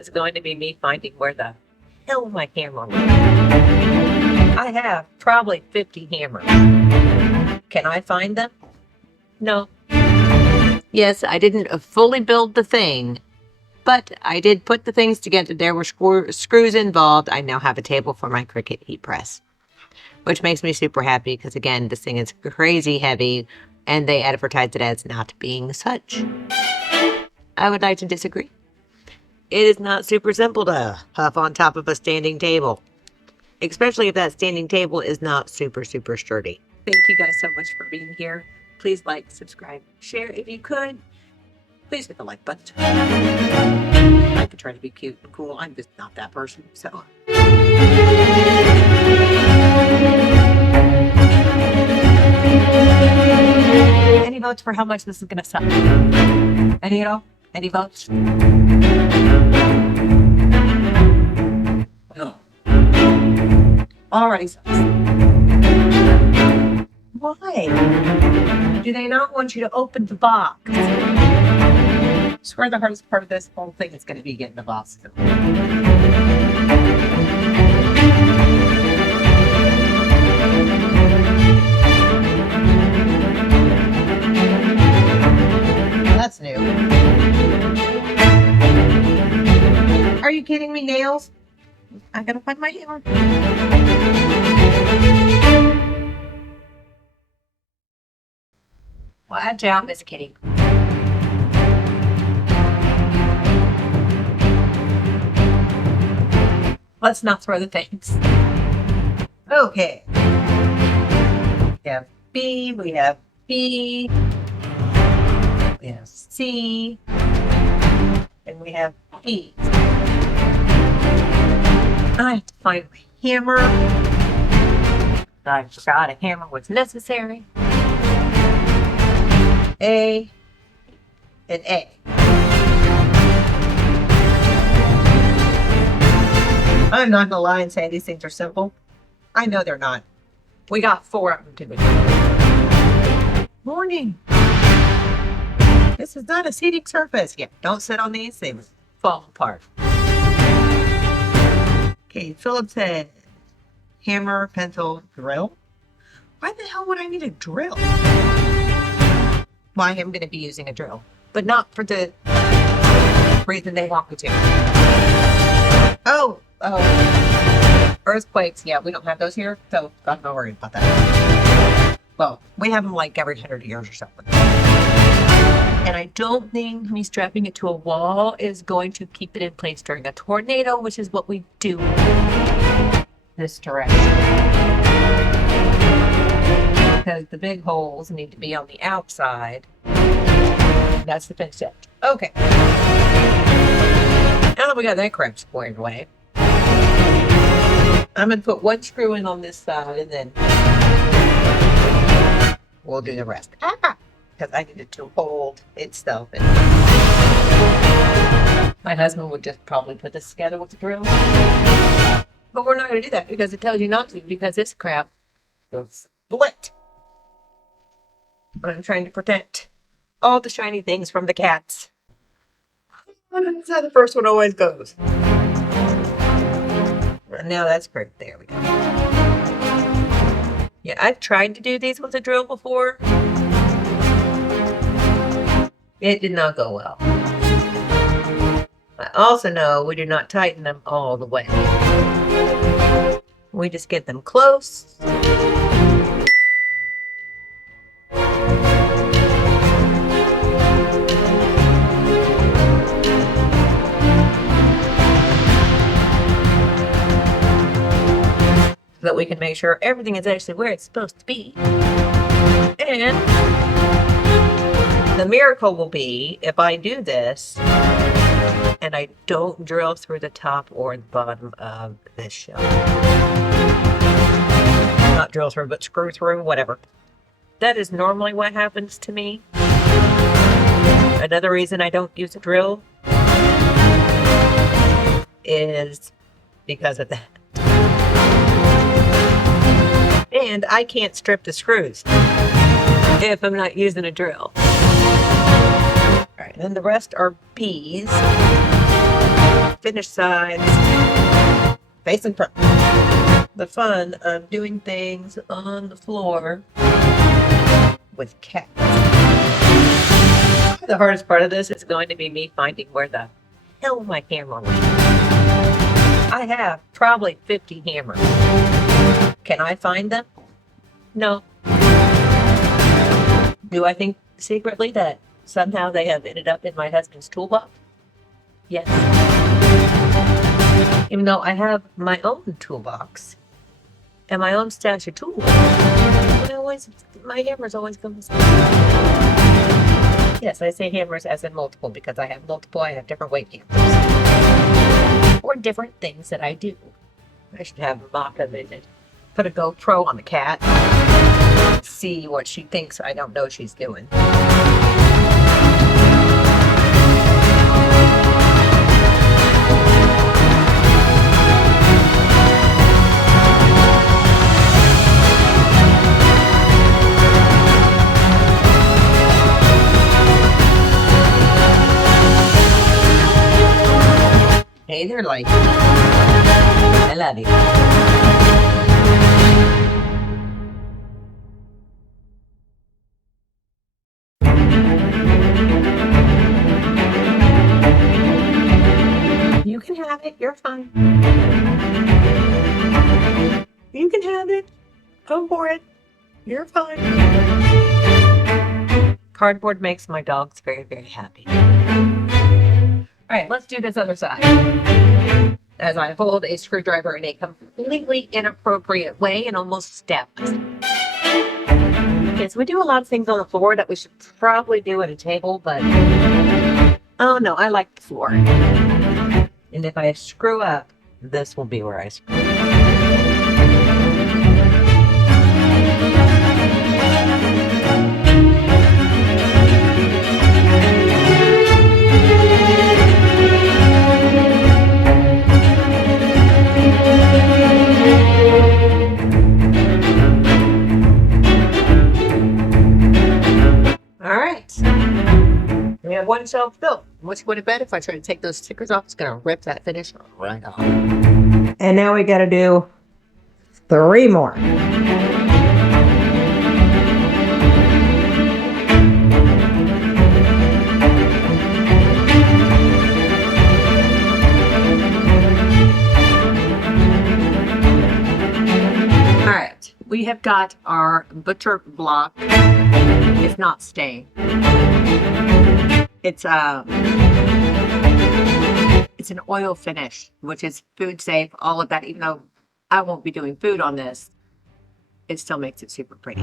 It's going to be me finding where the hell my hammer went. I have probably 50 hammers. Can I find them? No. Yes, I didn't fully build the thing, but I did put the things together. There were screws involved. I now have a table for my Cricut Heat Press, which makes me super happy because, again, this thing is crazy heavy, and they advertise it as not being such. I would like to disagree. It is not super simple to huff on top of a standing table, especially if that standing table is not super sturdy. Thank you guys so much for being here. Please like, subscribe, share if you could. Please hit the like button. I could try to be cute and cool. I'm just not that person, so. Any votes for how much this is going to suck? Any at all? Any votes? No. Alrighty, sucks. Why? Do they not want you to open the box? I swear the hardest part of this whole thing is going to be getting the box. That's new. Are you kidding me, nails? I gotta find my hammer. Watch out, Miss Kitty. Let's not throw the things. Okay. We have B, we have B, we have C, and we have E. I have to find a hammer. I forgot a hammer was necessary. A and A. I'm not gonna lie and say these things are simple. I know they're not. We got 4 of them to do. Morning. This is not a seating surface. Yeah, don't sit on these things. Fall apart. Okay, Phillips head. Hammer, pencil, drill. Why the hell would I need a drill? Well, I am going to be using a drill, but not for the reason they want me to. Oh, earthquakes. Yeah, we don't have those here, so I'm not worried about that. Well, we have them like every 100 years or something. And I don't think me strapping it to a wall is going to keep it in place during a tornado, which is what we do this direction. Because the big holes need to be on the outside. That's the finished edge. Okay. Now that we got that crap squared away, I'm going to put 1 screw in on this side and then we'll do the rest. Because I needed to hold itself in. My husband would just probably put this together with the drill. But we're not going to do that because it tells you not to, because this crap will split. I'm trying to protect all the shiny things from the cats. That's how the first one always goes. And now that's great. There we go. Yeah, I've tried to do these with a drill before. It did not go well. I also know we do not tighten them all the way. We just get them close. So that we can make sure everything is actually where it's supposed to be. And the miracle will be if I do this and I don't drill through the top or the bottom of this shelf. Not drill through, but screw through, whatever. That is normally what happens to me. Another reason I don't use a drill is because of that. And I can't strip the screws if I'm not using a drill. All right, then the rest are B's. finished sides, facing front. The fun of doing things on the floor with cats. The hardest part of this is going to be me finding where the hell my hammer went. I have probably 50 hammers. Can I find them? No. Do I think secretly that somehow they have ended up in my husband's toolbox? Yes. Even though I have my own toolbox and my own stash of tools, my hammers always come missing. Yes, I say hammers as in multiple because I have multiple. I have different weight hammers or different things that I do. I should have a mock of it and put a GoPro on the cat, see what she thinks I don't know she's doing. Hey there, life. I love you. You can have it. You're fine. You can have it. Go for it. You're fine. Cardboard makes my dogs very, very happy. All right, let's do this other side. As I hold a screwdriver in a completely inappropriate way and almost stab myself. Okay, so we do a lot of things on the floor that we should probably do at a table, but oh no, I like the floor. And if I screw up, this will be where I screw up. We have one shelf built. Once you go to bed, if I try to take those stickers off, it's going to rip that finish right off. And now we got to do 3 more. All right, we have got our butcher block. It's not staying. It's an oil finish, which is food safe, all of that. Even though I won't be doing food on this, it still makes it super pretty.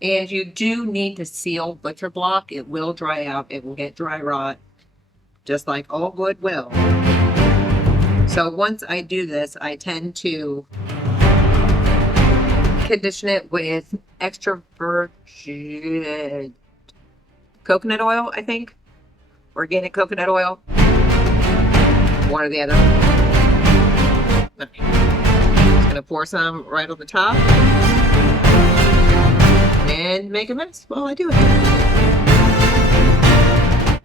And you do need to seal butcher block. It will dry out. It will get dry rot, just like all wood will. So once I do this, I tend to condition it with extra virgin coconut oil, I think. Organic coconut oil. One or the other. Okay. Just gonna pour some right on the top. And make a mess while I do it.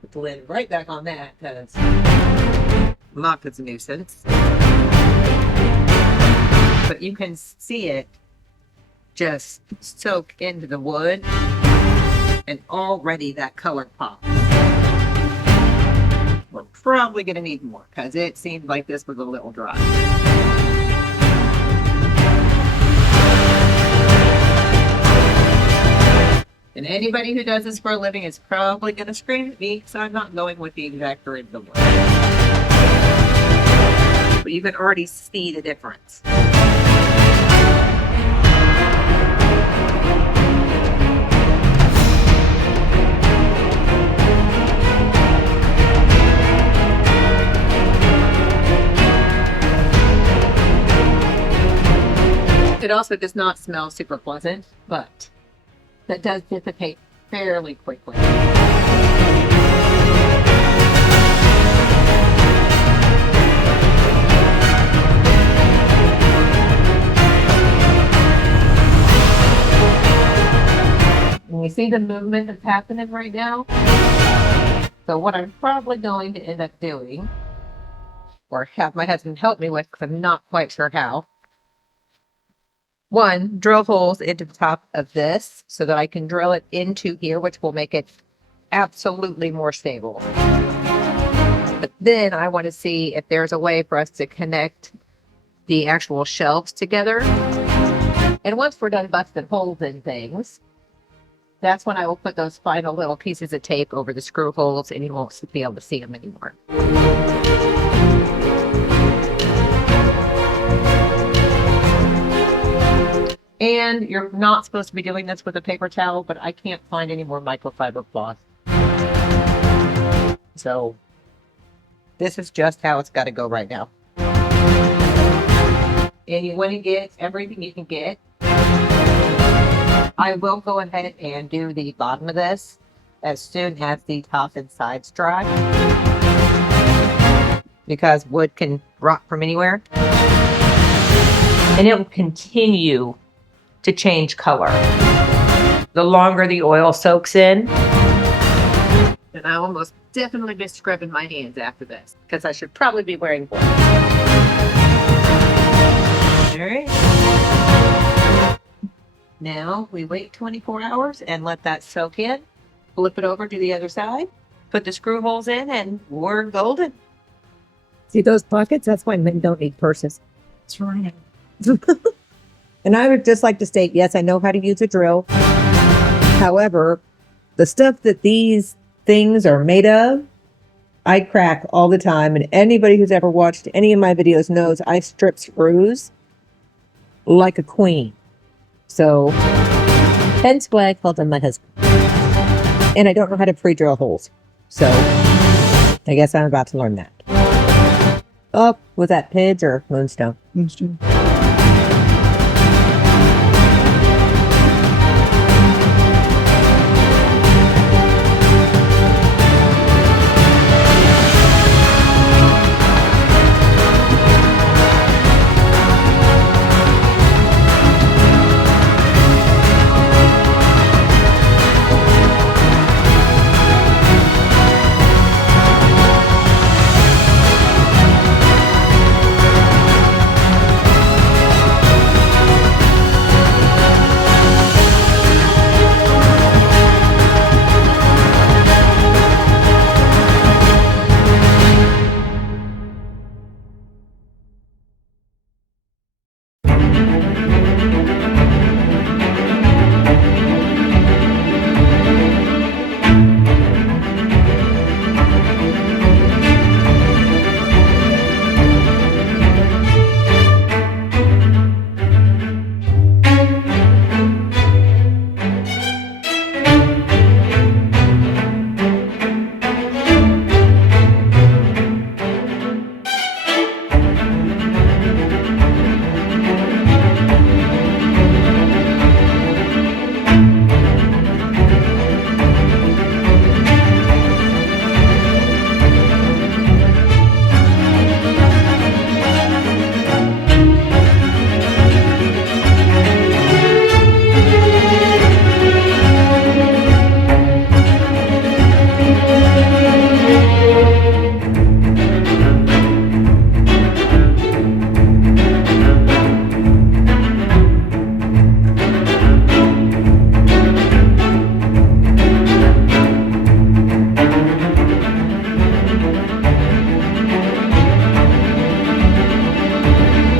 Put the lid right back on that because mop is a nuisance. But you can see it just soak into the wood. And already that color pops. We're probably going to need more because it seemed like this was a little dry. And anybody who does this for a living is probably going to scream at me because I'm not going with the exact grid of the wood. But you can already see the difference. It also does not smell super pleasant, but that does dissipate fairly quickly. And you see the movement that's happening right now? So what I'm probably going to end up doing or have my husband help me with, because I'm not quite sure how. One, drill holes into the top of this so that I can drill it into here, which will make it absolutely more stable. But then I want to see if there's a way for us to connect the actual shelves together. And once we're done busting holes in things, that's when I will put those final little pieces of tape over the screw holes, and you won't be able to see them anymore. And you're not supposed to be doing this with a paper towel, but I can't find any more microfiber cloth. So this is just how it's got to go right now. And you want to get everything you can get. I will go ahead and do the bottom of this as soon as the top and sides dry, because wood can rot from anywhere. And it will continue to change color the longer the oil soaks in. And I almost definitely be scrubbing my hands after this, because I should probably be wearing gloves. All right. Now we wait 24 hours and let that soak in. Flip it over to the other side. Put the screw holes in, and we're golden. See those pockets? That's why men don't need purses. That's right. And I would just like to state, yes, I know how to use a drill. However, the stuff that these things are made of, I crack all the time. And anybody who's ever watched any of my videos knows I strip screws like a queen. So, hence why I called him my husband. And I don't know how to pre-drill holes. So, I guess I'm about to learn that. Oh, was that Pidge or Moonstone? Moonstone.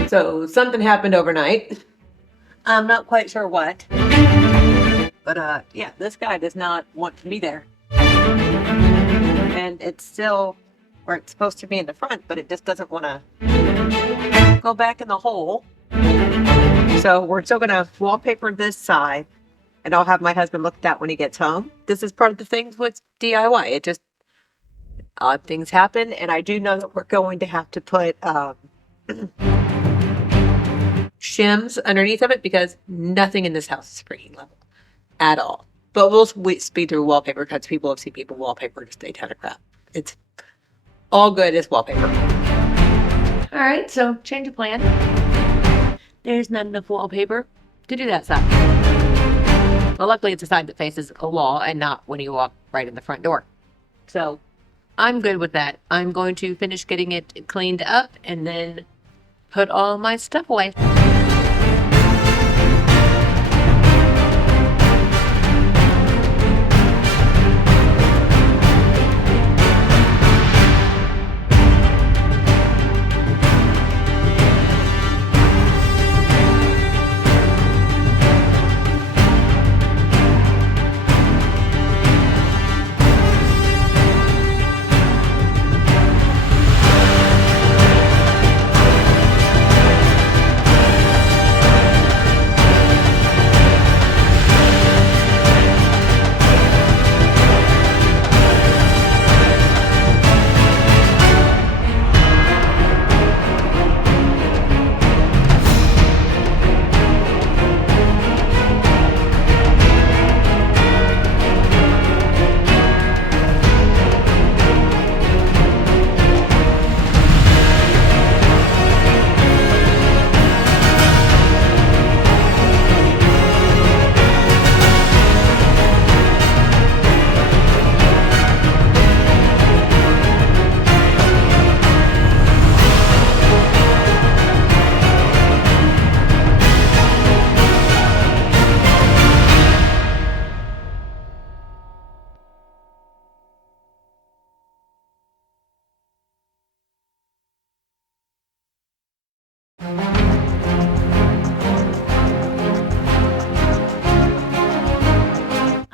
So something happened overnight. I'm not quite sure what. But yeah, this guy does not want to be there. And it's still where it's supposed to be in the front, but it just doesn't want to go back in the hole. So we're still going to wallpaper this side, and I'll have my husband look at that when he gets home. This is part of the things with DIY. It just, odd things happen. And I do know that we're going to have to put shims underneath of it, because nothing in this house is freaking level at all. But we'll speed through wallpaper, because people have seen people wallpaper just a ton of crap. It's all good as wallpaper. All right, so change of plan. There's not enough wallpaper to do that side. Well, luckily it's a side that faces a wall and not when you walk right in the front door. So I'm good with that. I'm going to finish getting it cleaned up and then put all my stuff away.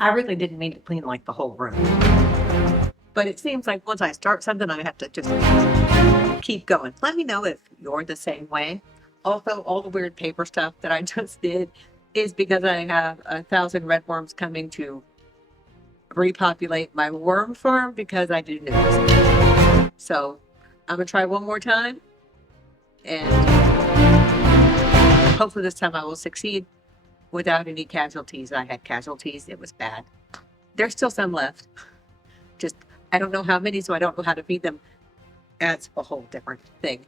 I really didn't mean to clean like the whole room. But it seems like once I start something, I have to just keep going. Let me know if you're the same way. Also, all the weird paper stuff that I just did is because I have 1,000 redworms coming to repopulate my worm farm because I do news. So I'm gonna try one more time, and hopefully this time I will succeed without any casualties. I had casualties. It was bad. There's still some left. Just, I don't know how many, so I don't know how to feed them. That's a whole different thing.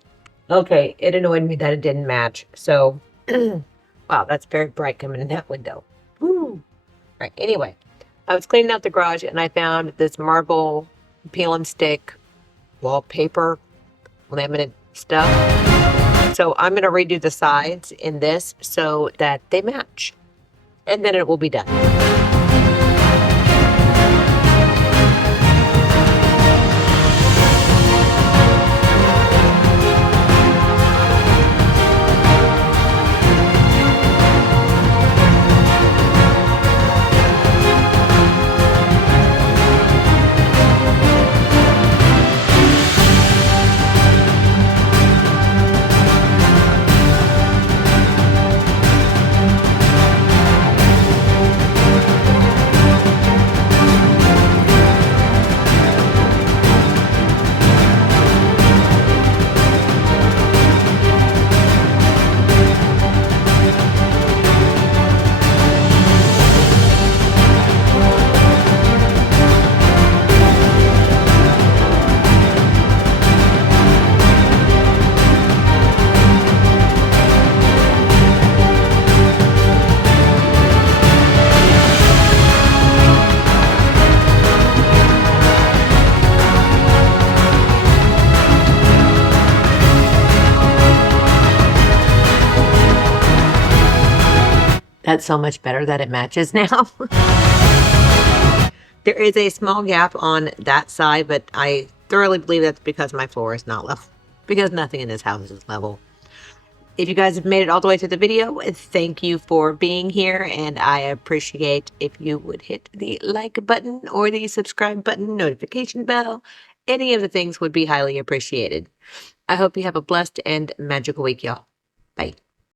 Okay, it annoyed me that it didn't match. So, wow, that's very bright coming in that window. Woo. Right, anyway, I was cleaning out the garage and I found this marble peel and stick wallpaper laminate stuff. So I'm going to redo the sides in this so that they match. And then it will be done. That's so much better that it matches now. There is a small gap on that side, but I thoroughly believe that's because my floor is not level. Because nothing in this house is level. If you guys have made it all the way through the video, thank you for being here. And I appreciate if you would hit the like button or the subscribe button, notification bell. Any of the things would be highly appreciated. I hope you have a blessed and magical week, y'all. Bye.